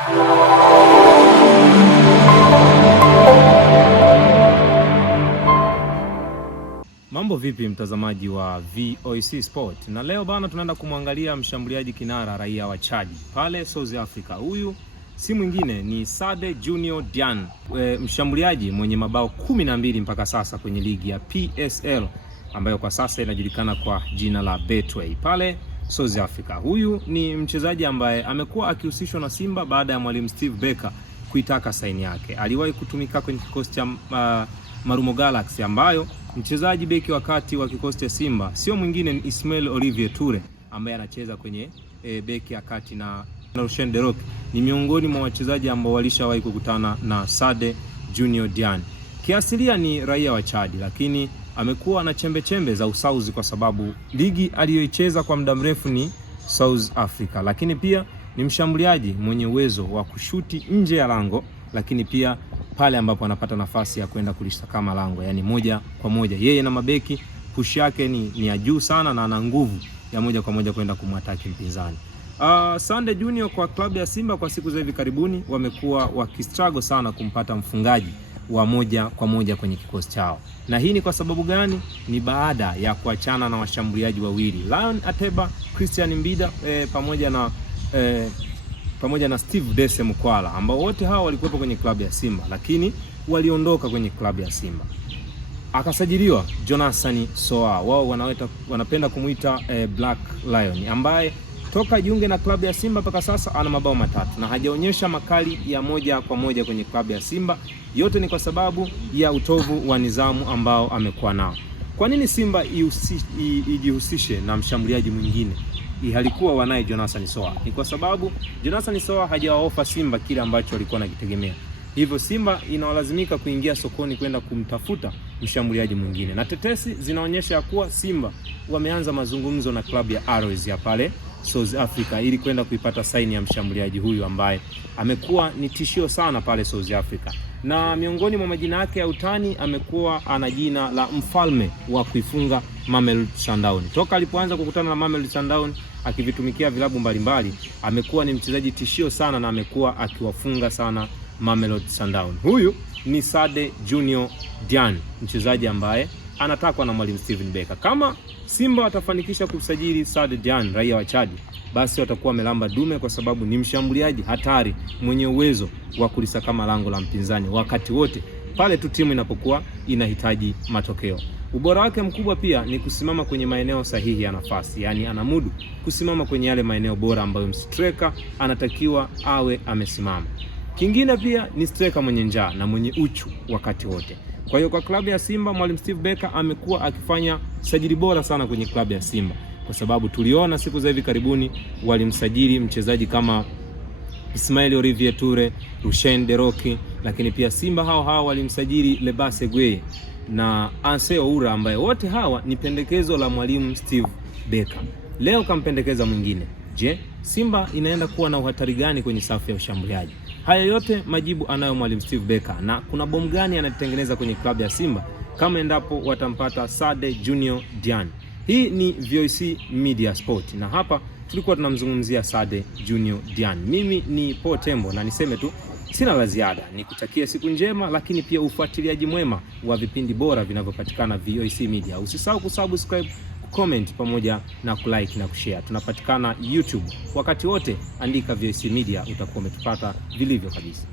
Mambo vipi mtazamaji wa VOC Sport? Na leo bana tunaenda kumwangalia mshambuliaji kinara raia wa Chad pale South Africa. Huyu si mwingine ni Sade Junior Diane, mshambuliaji mwenye mabao 12 mpaka sasa kwenye ligi ya PSL ambayo kwa sasa inajulikana kwa jina la Betway pale South Africa. Huyu ni mchezaji ambaye amekuwa akihusishwa na Simba baada ya mwalimu Steve Barker kuitaka saini yake. Aliwahi kutumika kwenye kikosi cha Marumo Galaxy ambayo mchezaji beki wakati wa kikosi cha Simba sio mwingine ni Ismail Olivier Toure ambaye anacheza kwenye beki ya kati na Rushen Derok. Ni miongoni mwa wachezaji ambao walishawahi kukutana na Sade Junior Diane. Kiasilia ni raia wa Chad, lakini amekuwa na chembe za usauzi kwa sababu ligi aliyoicheza kwa muda mrefu ni South Africa, lakini pia ni mshambuliaji mwenye uwezo wa kushuti nje ya lango, lakini pia pale ambapo anapata nafasi ya kwenda kulisakama lango, yani moja kwa moja. Yeye na mabeki push yake ni ya juu sana na ana nguvu ya moja kwa moja kwenda kumwataki mpinzani. Sande Junior kwa klabu ya Simba kwa siku za hivi karibuni wamekuwa wakistruggle sana kumpata mfungaji wa moja kwa moja kwenye kikosi chao. Na hii ni kwa sababu gani? Ni baada ya kuachana na washambuliaji wawili, Lion Ateba, Christian Mbida pamoja na Steve Dese Mkwala, ambao wote hao walikuwepo kwenye klabu ya Simba lakini waliondoka kwenye klabu ya Simba. Akasajiliwa Jonathan Soa, wao wanapenda kumuita Black Lion, ambaye toka jiunge na klabu ya Simba mpaka sasa ana mabao 3 na hajaonyesha makali ya moja kwa moja kwenye klabu ya Simba. Yote ni kwa sababu ya utovu wa nidhamu ambao amekuwa nao. Kwa nini Simba ijihusishe na mshambuliaji mwingine halikuwa wanaye Jonathan Soa? Ni kwa sababu Jonathan Soa hajawaofa Simba kile ambacho walikuwa nakitegemea. Hivyo Simba inawalazimika kuingia sokoni kwenda kumtafuta mshambuliaji mwingine. Na tetesi zinaonyesha kuwa Simba wameanza mazungumzo na klabu ya Arrows ya pale South Africa ili kwenda kuipata saini ya mshambuliaji huyu ambaye amekuwa ni tishio sana pale South Africa. Na miongoni mwa majina yake ya utani amekuwa ana jina la mfalme wa kuifunga Mamelodi Sundowns. Toka alipoanza kukutana na Mamelodi Sundowns akivitumikia vilabu mbalimbali, amekuwa ni mchezaji tishio sana na amekuwa akiwafunga sana Mamelodi Sundowns. Huyu ni Sade Junior Diane, mchezaji ambaye anatakwa na mwalimu Steven Barker. Kama Simba watafanikisha kusajili Sade Diane raia wa Chad, basi watakuwa melamba dume, kwa sababu ni mshambuliaji hatari mwenye uwezo wa kulisakama lango la mpinzani wakati wote pale tu timu inapokuwa inahitaji matokeo. Ubora wake mkubwa pia ni kusimama kwenye maeneo sahihi ya nafasi, yani anamudu kusimama kwenye yale maeneo bora ambayo mstriker anatakiwa awe amesimama. Kingine pia ni striker mwenye njaa na mwenye uchu wakati wote. Kwa hiyo kwa klabu ya Simba mwalimu Steve Barker amekuwa akifanya sajili bora sana kwenye klabu ya Simba, kwa sababu tuliona siku za hivi karibuni walimsajili mchezaji kama Ismail Olivier Toure, Rushen Derok, lakini pia Simba hao walimsajili Lebase Gueye na Anse Oura, ambaye wote hawa ni pendekezo la mwalimu Steve Barker. Leo kampendekeza mwingine. Je, Simba inaenda kuwa na uhatari gani kwenye safu ya ushambuliaji? Haya yote majibu anayo mwalimu Steve Barker, na kuna bomu gani anatengeneza kwenye klabu ya Simba kama endapo watampata Sade Junior Diane. Hii ni VOC Media Sport na hapa tulikuwa tunamzungumzia Sade Junior Diane. Mimi ni Paul Tembo na niseme tu sina la ziada, nikutakia siku njema, lakini pia ufuatiliaji mwema wa vipindi bora vinavyopatikana VOC Media. Usisahau kusubscribe, comment pamoja na kulike na kushare. Tunapatikana YouTube. Wakati wote andika VOC Media utakuwa umetupata vilivyo kabisa.